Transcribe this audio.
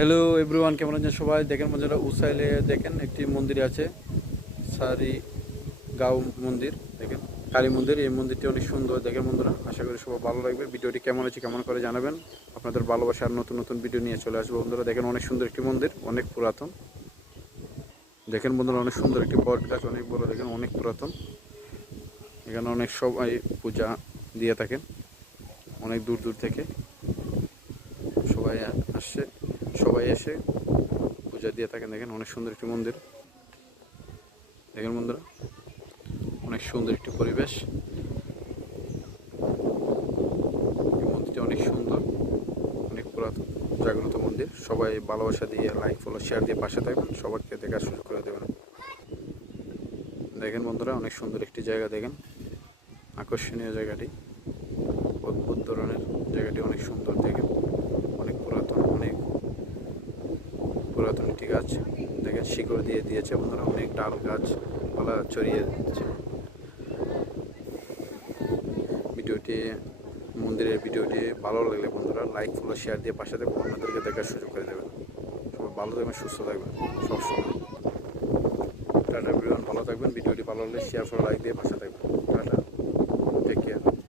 Hello everyone, কেমন আছেন সবাই? দেখেন বন্ধুরা, উসাইলে দেখেন একটি মন্দির আছে, সারি গাঁও মন্দির। দেখেন কালী মন্দির। এই মন্দিরটি অনেক সুন্দর। দেখেন বন্ধুরা, আশা করি সবাই ভালো লাগবে। ভিডিওটি কেমন আছে কেমন করে জানাবেন। আপনাদের ভালোবাসা আর নতুন নতুন ভিডিও নিয়ে চলে আসবো বন্ধুরা। দেখেন অনেক সুন্দর একটি মন্দির, অনেক পুরাতন। দেখেন বন্ধুরা, অনেক সুন্দর একটি বট গাছ, অনেক বড়। দেখেন অনেক পুরাতন। এখানে অনেক সবাই পূজা দিয়ে থাকেন, অনেক দূর দূর থেকে সবাই আসছে, সবাই এসে পূজা দিয়ে থাকেন। দেখেন অনেক সুন্দর একটি মন্দির। দেখেন বন্ধুরা, অনেক সুন্দর একটি পরিবেশ। এই মন্দিরটি অনেক সুন্দর, অনেক পুরাতন, জাগ্রত মন্দির। সবাই ভালোবাসা দিয়ে লাইক ফলো শেয়ার দিয়ে পাশে থাকবেন, সবাইকে দেখার সুযোগ করে দেবেন। দেখেন বন্ধুরা, অনেক সুন্দর একটি জায়গা। দেখেন আকর্ষণীয় জায়গাটি, অদ্ভুত ধরনের জায়গাটি, অনেক সুন্দর। দেখেন অনেক পুরাতন, অনেক পুরাতন একটি গাছ। দেখেন শিকড় দিয়ে দিয়েছে বন্ধুরা, অনেক ডাল গাছ পালা ছড়িয়ে দিচ্ছে। ভিডিওটি মন্দিরের ভিডিওটি ভালো লাগলে বন্ধুরা লাইক ফলো শেয়ার দিয়ে পাশে থাকবেন, অন্যদেরকে দেখার সুযোগ করে দেবেন। সবাই ভালো থাকবেন, সুস্থ থাকবেন সবসময়। টাটা এভরিওয়ান, ভালো থাকবেন। ভিডিওটি ভালো লাগলে শেয়ার ফলো লাইক দিয়ে পাশে থাকবেন।